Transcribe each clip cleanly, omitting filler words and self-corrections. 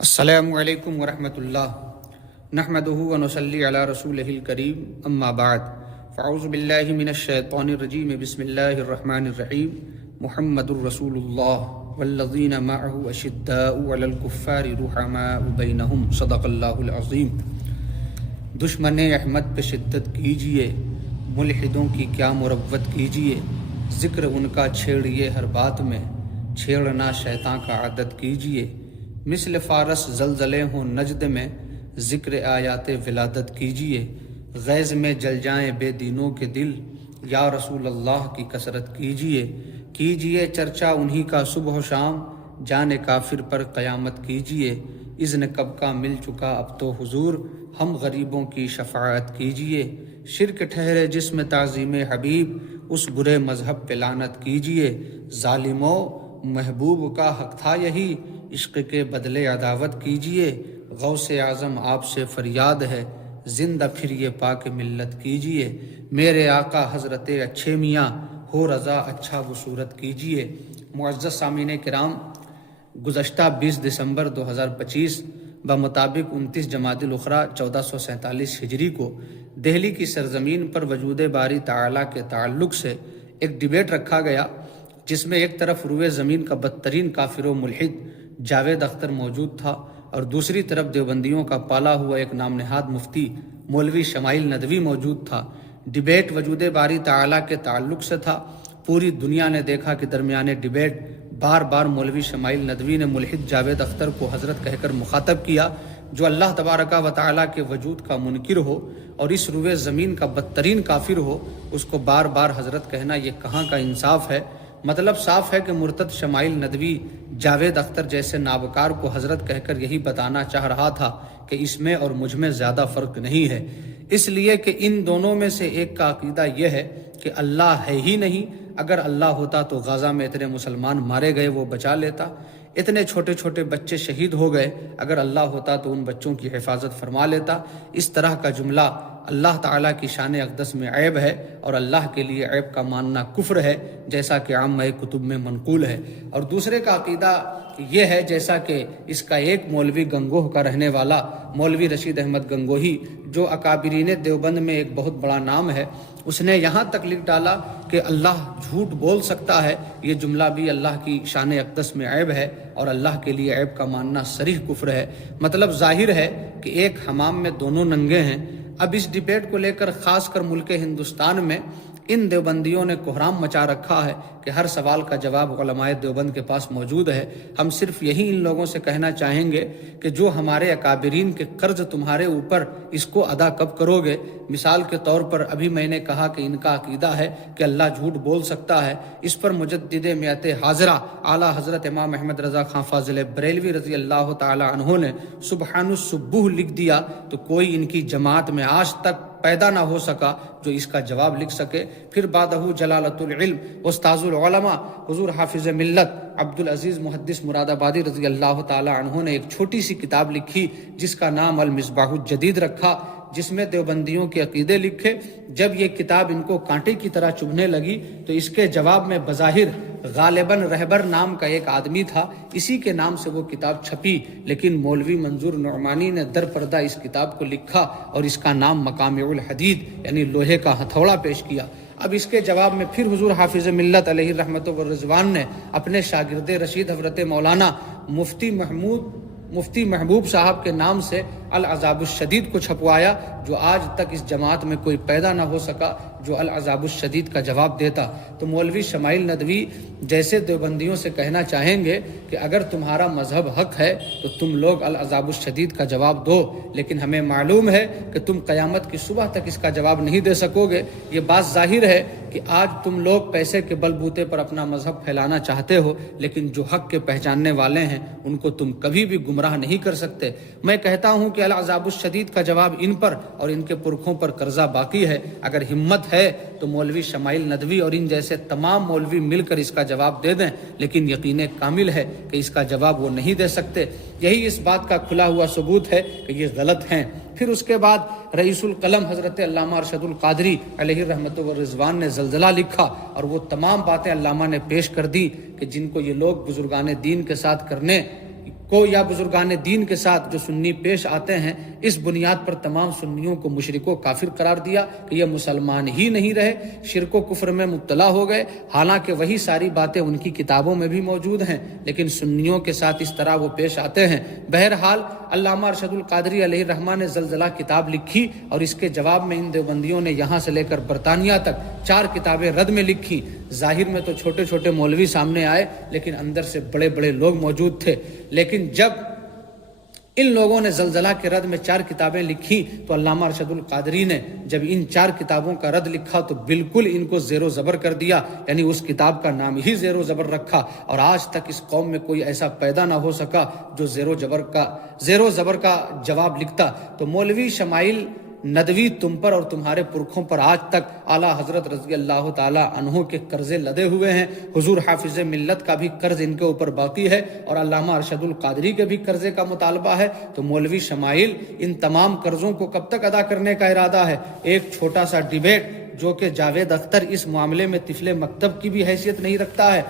السلام علیکم ورحمۃ اللہ نحمدہ ونصلی علی رسولہ الکریم اما بعد فاعوذ باللہ من الشیطان الرجیم بسم اللہ الرحمن الرحیم محمد الرسول اللہ والذین معہ اشداء علی الکفار رحماء بینہم صدق اللہ العظیم۔ دشمن احمد پہ شدت کیجئے، ملحدوں کی کیا مروت کیجئے، ذکر ان کا چھیڑیے ہر بات میں، چھیڑنا شیطان کا عادت کیجئے، مثل فارس زلزلے ہوں نجد میں، ذکر آیات ولادت کیجئے، غیظ میں جل جائیں بے دینوں کے دل، یا رسول اللہ کی کثرت کیجئے چرچا انہی کا صبح و شام، جان کافر پر قیامت کیجئے، اذن کب کا مل چکا اب تو حضور، ہم غریبوں کی شفاعت کیجئے، شرک ٹھہرے جس میں تعظیم حبیب، اس برے مذہب پہ لعنت کیجئے، ظالموں محبوب کا حق تھا یہی، عشق کے بدلے عداوت کیجئے، غوث اعظم آپ سے فریاد ہے، زندہ پھر یہ پاک ملت کیجئے، میرے آقا حضرت اچھے میاں ہو رضا اچھا وہ صورت کیجئے۔ معزز سامعین کرام، گزشتہ 20 دسمبر 2025 بمطابق 29 جمادی الاخری 1447 ہجری کو دہلی کی سرزمین پر وجود باری تعالیٰ کے تعلق سے ایک ڈیبیٹ رکھا گیا، جس میں ایک طرف روئے زمین کا بدترین کافر و ملحد جاوید اختر موجود تھا، اور دوسری طرف دیوبندیوں کا پالا ہوا ایک نام نہاد مفتی مولوی شمائل ندوی موجود تھا۔ ڈیبیٹ وجود باری تعالیٰ کے تعلق سے تھا۔ پوری دنیا نے دیکھا کہ درمیان ڈیبیٹ بار بار مولوی شمائل ندوی نے ملحد جاوید اختر کو حضرت کہہ کر مخاطب کیا، جو اللہ تبارک و تعالیٰ کے وجود کا منکر ہو اور اس روئے زمین کا بدترین کافر ہو، اس کو بار بار حضرت کہنا یہ کہاں کا انصاف ہے؟ مطلب صاف ہے کہ مرتد شمائل ندوی جاوید اختر جیسے نابکار کو حضرت کہہ کر یہی بتانا چاہ رہا تھا کہ اس میں اور مجھ میں زیادہ فرق نہیں ہے، اس لیے کہ ان دونوں میں سے ایک کا عقیدہ یہ ہے کہ اللہ ہے ہی نہیں، اگر اللہ ہوتا تو غزہ میں اتنے مسلمان مارے گئے وہ بچا لیتا، اتنے چھوٹے چھوٹے بچے شہید ہو گئے، اگر اللہ ہوتا تو ان بچوں کی حفاظت فرما لیتا۔ اس طرح کا جملہ اللہ تعالیٰ کی شان اقدس میں عیب ہے، اور اللہ کے لیے عیب کا ماننا کفر ہے، جیسا کہ عامہ کتب میں منقول ہے۔ اور دوسرے کا عقیدہ یہ ہے، جیسا کہ اس کا ایک مولوی گنگوہ کا رہنے والا مولوی رشید احمد گنگوہی، جو اکابرین دیوبند میں ایک بہت بڑا نام ہے، اس نے یہاں تک لکھ ڈالا کہ اللہ جھوٹ بول سکتا ہے، یہ جملہ بھی اللہ کی شان اقدس میں عیب ہے، اور اللہ کے لیے عیب کا ماننا صریح کفر ہے۔ مطلب ظاہر ہے کہ ایک حمام میں دونوں ننگے ہیں۔ اب اس ڈیبیٹ کو لے کر خاص کر ملک ہندوستان میں ان دیوبندیوں نے کوہرام مچا رکھا ہے کہ ہر سوال کا جواب علماء دیوبند کے پاس موجود ہے۔ ہم صرف یہی ان لوگوں سے کہنا چاہیں گے کہ جو ہمارے اکابرین کے قرض تمہارے اوپر، اس کو ادا کب کرو گے؟ مثال کے طور پر ابھی میں نے کہا کہ ان کا عقیدہ ہے کہ اللہ جھوٹ بول سکتا ہے، اس پر مجدد میت حاضرہ اعلیٰ حضرت امام احمد رضا خان فاضل بریلوی رضی اللہ تعالی عنہ نے سبحان السبوح لکھ دیا، تو کوئی ان کی جماعت میں آج تک پیدا نہ ہو سکا جو اس کا جواب لکھ سکے۔ پھر بعدہ جلالت العلم استاذ العلماء حضور حافظ ملت عبدالعزیز محدث مراد آبادی رضی اللہ تعالی عنہ نے ایک چھوٹی سی کتاب لکھی جس کا نام المصباح الجدید رکھا، جس میں دیوبندیوں کے عقیدے لکھے۔ جب یہ کتاب ان کو کانٹے کی طرح چبھنے لگی تو اس کے جواب میں بظاہر غالباً رہبر نام کا ایک آدمی تھا، اسی کے نام سے وہ کتاب چھپی، لیکن مولوی منظور نعمانی نے در پردہ اس کتاب کو لکھا اور اس کا نام مقامع الحدید یعنی لوہے کا ہتھوڑا پیش کیا۔ اب اس کے جواب میں پھر حضور حافظ ملت علیہ رحمت و رضوان نے اپنے شاگرد رشید حضرت مولانا مفتی محبوب صاحب کے نام سے العذاب الشدید کو چھپوایا، جو آج تک اس جماعت میں کوئی پیدا نہ ہو سکا جو العذاب الشدید کا جواب دیتا۔ تو مولوی شمائل ندوی جیسے دیوبندیوں سے کہنا چاہیں گے کہ اگر تمہارا مذہب حق ہے تو تم لوگ العذاب الشدید کا جواب دو، لیکن ہمیں معلوم ہے کہ تم قیامت کی صبح تک اس کا جواب نہیں دے سکو گے۔ یہ بات ظاہر ہے کہ آج تم لوگ پیسے کے بل بوتے پر اپنا مذہب پھیلانا چاہتے ہو، لیکن جو حق کے پہچاننے والے ہیں ان کو تم کبھی بھی گمراہ نہیں کر سکتے۔ میں کہتا ہوں کہ العذاب الشدید کا جواب ان پر اور ان کے پرکھوں پر قرضہ باقی ہے۔ اگر ہمت ہے تو مولوی شمائل ندوی اور ان جیسے تمام مولوی مل کر اس کا جواب دے دیں، لیکن یقین کامل ہے کہ اس کا جواب وہ نہیں دے سکتے۔ یہی اس بات کا کھلا ہوا ثبوت ہے کہ یہ غلط ہیں۔ پھر اس کے بعد رئیس القلم حضرت علامہ ارشد القادری علیہ رحمت و رضوان نے زلزلہ لکھا، اور وہ تمام باتیں علامہ نے پیش کر دی کہ جن کو یہ لوگ بزرگان دین کے ساتھ کرنے کو یا بزرگان دین کے ساتھ جو سنی پیش آتے ہیں، اس بنیاد پر تمام سنیوں کو مشرک و کافر قرار دیا کہ یہ مسلمان ہی نہیں رہے، شرک و کفر میں مبتلا ہو گئے، حالانکہ وہی ساری باتیں ان کی کتابوں میں بھی موجود ہیں، لیکن سنیوں کے ساتھ اس طرح وہ پیش آتے ہیں۔ بہرحال علامہ ارشد القادری علیہ الرحمہ نے زلزلہ کتاب لکھی، اور اس کے جواب میں ان دیوبندیوں نے یہاں سے لے کر برطانیہ تک 4 کتابیں رد میں لکھی۔ ظاہر میں تو چھوٹے چھوٹے مولوی سامنے آئے، لیکن اندر سے بڑے بڑے لوگ موجود تھے۔ لیکن جب ان لوگوں نے زلزلہ کے رد میں 4 کتابیں لکھی تو علامہ ارشد القادری نے جب ان 4 کتابوں کا رد لکھا تو بالکل ان کو زیر و زبر کر دیا، یعنی اس کتاب کا نام ہی زیر و زبر رکھا، اور آج تک اس قوم میں کوئی ایسا پیدا نہ ہو سکا جو زیر و زبر کا جواب لکھتا۔ تو مولوی شمائل ندوی تم پر اور تمہارے پرکھوں پر آج تک اعلیٰ حضرت رضی اللہ تعالیٰ عنہ کے قرضے لدے ہوئے ہیں، حضور حافظ ملت کا بھی قرض ان کے اوپر باقی ہے، اور علامہ ارشد القادری کے بھی قرضے کا مطالبہ ہے۔ تو مولوی شمائل ان تمام قرضوں کو کب تک ادا کرنے کا ارادہ ہے؟ ایک چھوٹا سا ڈیبیٹ جو کہ جاوید اختر اس معاملے میں طفل مکتب کی بھی حیثیت نہیں رکھتا ہے،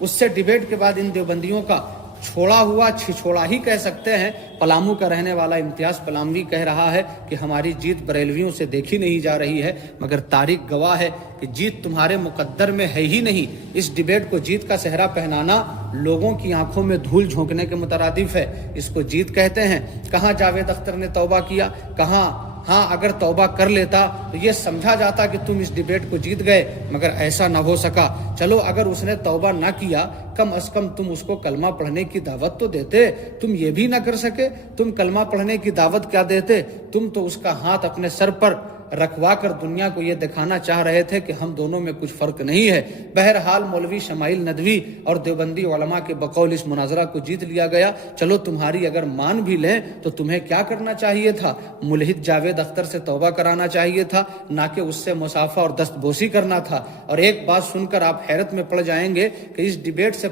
اس سے ڈیبیٹ کے بعد ان دیوبندیوں کا چھوڑا ہوا چھچوڑا ہی کہہ سکتے ہیں۔ پلامو کا رہنے والا امتیاز پلاموی کہہ رہا ہے کہ ہماری جیت بریلویوں سے دیکھی نہیں جا رہی ہے، مگر تاریخ گواہ ہے کہ جیت تمہارے مقدر میں ہے ہی نہیں۔ اس ڈیبیٹ کو جیت کا صحرا پہنانا لوگوں کی آنکھوں میں دھول جھونکنے کے مترادف ہے، اس کو جیت کہتے ہیں۔ کہاں جاوید اختر نے توبہ کیا؟ کہاں؟ ہاں، اگر توبہ کر لیتا تو یہ سمجھا جاتا کہ تم اس ڈیبیٹ کو جیت گئے، مگر ایسا نہ ہو سکا۔ چلو اگر اس نے توبہ نہ کیا، کم از کم تم اس کو کلمہ پڑھنے کی دعوت تو دیتے۔ تم یہ بھی نہ کر سکے، تم کلمہ پڑھنے کی دعوت کیا دیتے؟ تم تو اس کا ہاتھ اپنے سر پر رکھوا کر دنیا کو یہ دکھانا چاہ رہے تھے کہ ہم دونوں میں کچھ فرق نہیں ہے۔ بہرحال مولوی شمائل ندوی اور دیوبندی علماء کے بقول اس مناظرہ کو جیت لیا گیا۔ چلو تمہاری اگر مان بھی لیں تو تمہیں کیا کرنا چاہیے تھا؟ ملحد جاوید اختر سے توبہ کرانا چاہیے تھا، نہ کہ اس سے مصافحہ اور دست بوسی کرنا تھا۔ اور ایک بات سن کر آپ حیرت میں پڑ جائیں گے کہ اس ڈیبیٹ سے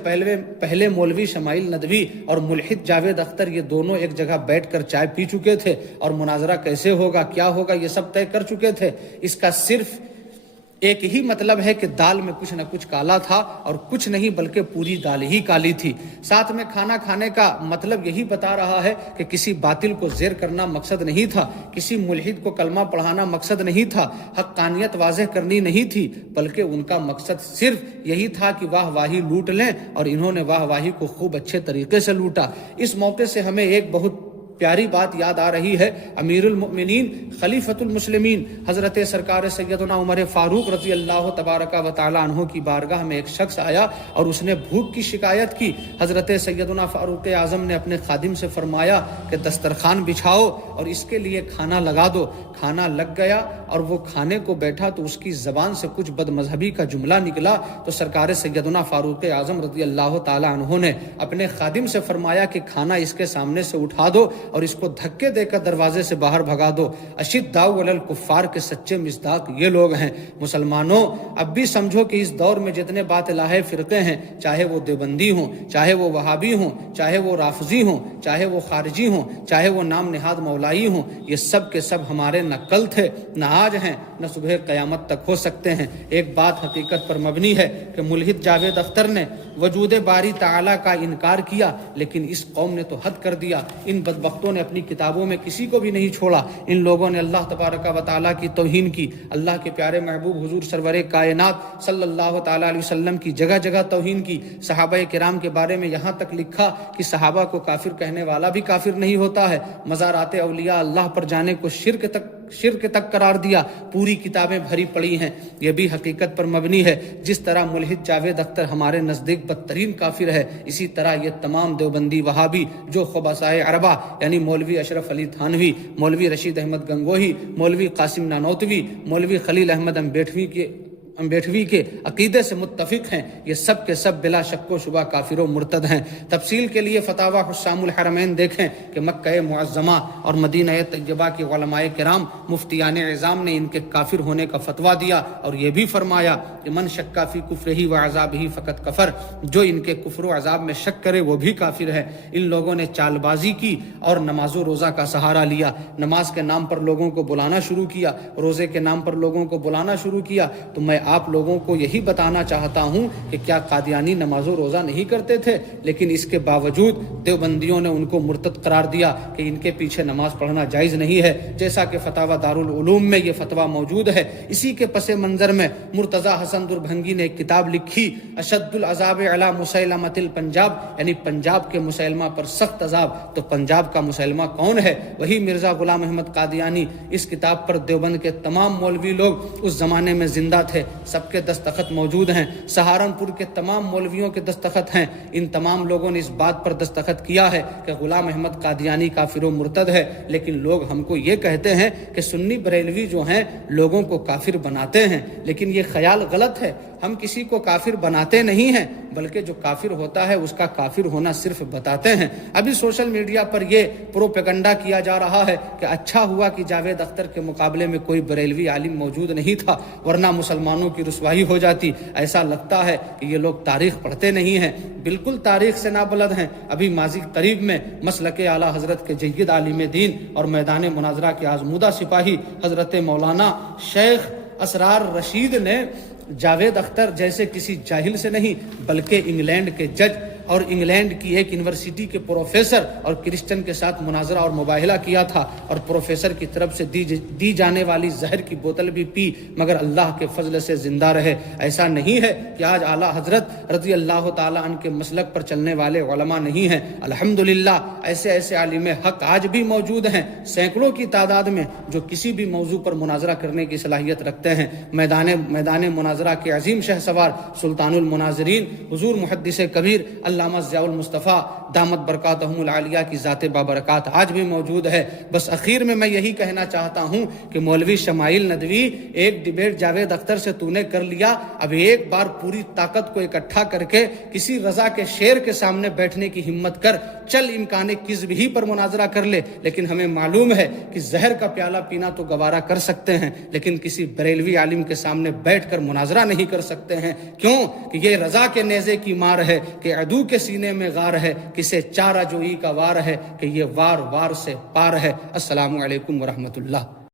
پہلے مولوی شمائل ندوی اور ملحد جاوید اختر یہ دونوں ایک جگہ بیٹھ کر چائے پی چکے تھے، اور مناظرہ کیسے ہوگا، کیا ہوگا، یہ سب طے کر چکے تھے۔ اس کا صرف ایک ہی مطلب ہے کہ دال میں کچھ نہ کچھ کالا تھا، اور کچھ نہیں بلکہ پوری دال ہی کالی تھی۔ ساتھ میں کھانا کھانے کا مطلب یہی بتا رہا ہے کہ کسی باطل کو زیر کرنا مقصد نہیں تھا، کسی ملحد کو کلمہ پڑھانا مقصد نہیں تھا، حقانیت واضح کرنی نہیں تھی، بلکہ ان کا مقصد صرف یہی تھا کہ واہ واہی لوٹ لیں، اور انہوں نے واہ واہی کو خوب اچھے طریقے سے لوٹا۔ اس موقع سے ہمیں ایک بہت پیاری بات یاد آ رہی ہے۔ امیر المؤمنین خلیفۃ المسلمین حضرت سرکار سیدنا عمر فاروق رضی اللہ تبارک و تعالی عنہ کی بارگاہ میں ایک شخص آیا اور اس نے بھوک کی شکایت کی۔ حضرت سیدنا فاروق اعظم نے اپنے خادم سے فرمایا کہ دسترخوان بچھاؤ اور اس کے لیے کھانا لگا دو۔ کھانا لگ گیا اور وہ کھانے کو بیٹھا تو اس کی زبان سے کچھ بد مذہبی کا جملہ نکلا، تو سرکار سیدنا فاروق اعظم رضی اللہ تعالی عنہ نے اپنے خادم سے فرمایا کہ کھانا اس کے سامنے سے اٹھا دو اور اس کو دھکے دے کر دروازے سے باہر بھگا دو۔ اشداء علی الکفار کے سچے مصداق یہ لوگ ہیں۔ مسلمانوں، اب بھی سمجھو کہ اس دور میں جتنے باطلاہ فرقے ہیں، چاہے وہ دیوبندی ہوں، چاہے وہ وہابی ہوں، چاہے وہ رافضی ہوں، چاہے وہ خارجی ہوں، چاہے وہ نام نہاد مولائی ہوں، یہ سب کے سب ہمارے نہ کل تھے، نہ آج ہیں، نہ صبح قیامت تک ہو سکتے ہیں۔ ایک بات حقیقت پر مبنی ہے کہ ملحد جاوید اختر نے وجود باری تعالیٰ کا انکار کیا، لیکن اس قوم نے تو حد کر دیا۔ ان بدبختوں نے اپنی کتابوں میں کسی کو بھی نہیں چھوڑا۔ ان لوگوں نے اللہ تبارک و تعالیٰ کی توہین کی، اللہ کے پیارے محبوب حضور سرور کائنات صلی اللہ تعالیٰ علیہ وسلم کی جگہ جگہ توہین کی۔ صحابہ کرام کے بارے میں یہاں تک لکھا کہ صحابہ کو کافر کہنے والا بھی کافر نہیں ہوتا ہے۔ مزارات اولیاء اللہ پر جانے کو شرک تک قرار دیا۔ پوری کتابیں بھری پڑی ہیں۔ یہ بھی حقیقت پر مبنی ہے۔ جس طرح ملحد جاوید اختر ہمارے نزدیک بدترین کافر ہے، اسی طرح یہ تمام دیوبندی وہابی جو خبثائے عربہ یعنی مولوی اشرف علی تھانوی، مولوی رشید احمد گنگوہی، مولوی قاسم نانوتوی، مولوی خلیل احمد امبیٹھوی کے عقیدے سے متفق ہیں، یہ سب کے سب بلا شک و شبہ کافر و مرتد ہیں۔ تفصیل کے لیے فتاوی حسام الحرمین دیکھیں کہ مکہ معظمہ اور مدینہ طیبہ کے علماء کرام مفتیان اعظام نے ان کے کافر ہونے کا فتویٰ دیا، اور یہ بھی فرمایا کہ من شک فی کفرہ و عذابہ فقط کفر، جو ان کے کفر و عذاب میں شک کرے وہ بھی کافر ہے۔ ان لوگوں نے چال بازی کی اور نماز و روزہ کا سہارا لیا۔ نماز کے نام پر لوگوں کو بلانا شروع کیا، روزے کے نام پر لوگوں کو بلانا شروع کیا۔ تو میں آپ لوگوں کو یہی بتانا چاہتا ہوں کہ کیا قادیانی نماز و روزہ نہیں کرتے تھے، لیکن اس کے باوجود دیوبندیوں نے ان کو مرتد قرار دیا کہ ان کے پیچھے نماز پڑھنا جائز نہیں ہے، جیسا کہ فتاوی دارالعلوم میں یہ فتویٰ موجود ہے۔ اسی کے پس منظر میں مرتضی حسن دربھنگی نے ایک کتاب لکھی، اشد العذاب علی مسیلمۃ الپنجاب، یعنی پنجاب کے مسلمہ پر سخت عذاب۔ تو پنجاب کا مسلمہ کون ہے؟ وہی مرزا غلام احمد قادیانی۔ اس کتاب پر دیوبند کے تمام مولوی لوگ اس زمانے میں زندہ تھے، سب کے دستخط موجود ہیں، سہارنپور کے تمام مولویوں کے دستخط ہیں۔ ان تمام لوگوں نے اس بات پر دستخط کیا ہے کہ غلام احمد قادیانی کافر و مرتد ہے، لیکن لوگ ہم کو یہ کہتے ہیں کہ سنی بریلوی جو ہیں لوگوں کو کافر بناتے ہیں، لیکن یہ خیال غلط ہے۔ ہم کسی کو کافر بناتے نہیں ہیں، بلکہ جو کافر ہوتا ہے اس کا کافر ہونا صرف بتاتے ہیں۔ ابھی سوشل میڈیا پر یہ پروپیگنڈا کیا جا رہا ہے کہ اچھا ہوا کہ جاوید اختر کے مقابلے میں کوئی بریلوی عالم موجود نہیں تھا، ورنہ مسلمانوں کی رسوائی ہو جاتی۔ ایسا لگتا ہے کہ یہ لوگ تاریخ پڑھتے نہیں ہیں، بالکل تاریخ سے نابلد ہیں۔ ابھی ماضی قریب میں مسلک اعلیٰ حضرت کے جید عالم دین اور میدان مناظرہ کے آزمودہ سپاہی حضرت مولانا شیخ اسرار رشید نے جاوید اختر جیسے کسی جاہل سے نہیں، بلکہ انگلینڈ کے جج اور انگلینڈ کی ایک یونیورسٹی کے پروفیسر اور کرسچن کے ساتھ مناظرہ اور مباہلہ کیا تھا، اور پروفیسر کی طرف سے دی جانے والی زہر کی بوتل بھی پی، مگر اللہ کے فضل سے زندہ رہے۔ ایسا نہیں ہے کہ آج اعلیٰ حضرت رضی اللہ تعالیٰ عنہ کے مسلک پر چلنے والے علماء نہیں ہیں۔ الحمدللہ ایسے عالم حق آج بھی موجود ہیں، سینکڑوں کی تعداد میں، جو کسی بھی موضوع پر مناظرہ کرنے کی صلاحیت رکھتے ہیں۔ میدان مناظرہ کے عظیم شہ سوار سلطان المناظرین حضور محدث کبیر علامہ ضیاء المصطفیٰ دامت برکاتہم العالیہ کی ذات بابرکات آج بھی موجود ہے۔ بس اخیر میں یہی کہنا چاہتا ہوں کہ مولوی شمائل ندوی، ایک ڈیبیٹ جاوید اختر سے تو نے کر لیا، اب ایک بار پوری طاقت کو اکٹھا کر کے کسی رضا کے شیر کے سامنے بیٹھنے کی ہمت کر، چل امکان کذب ہی پر مناظرہ کر لے۔ لیکن ہمیں معلوم ہے کہ زہر کا پیالہ پینا تو گوارا کر سکتے ہیں، لیکن کسی بریلوی عالم کے سامنے بیٹھ کر مناظرہ نہیں کر سکتے ہیں۔ کیوں کہ یہ رضا کے نیزے کی مار ہے کہ عدو کے سینے میں غار ہے، کسے چارہ جوئی کا وار ہے کہ یہ وار وار سے پار ہے۔ السلام علیکم ورحمۃ اللہ۔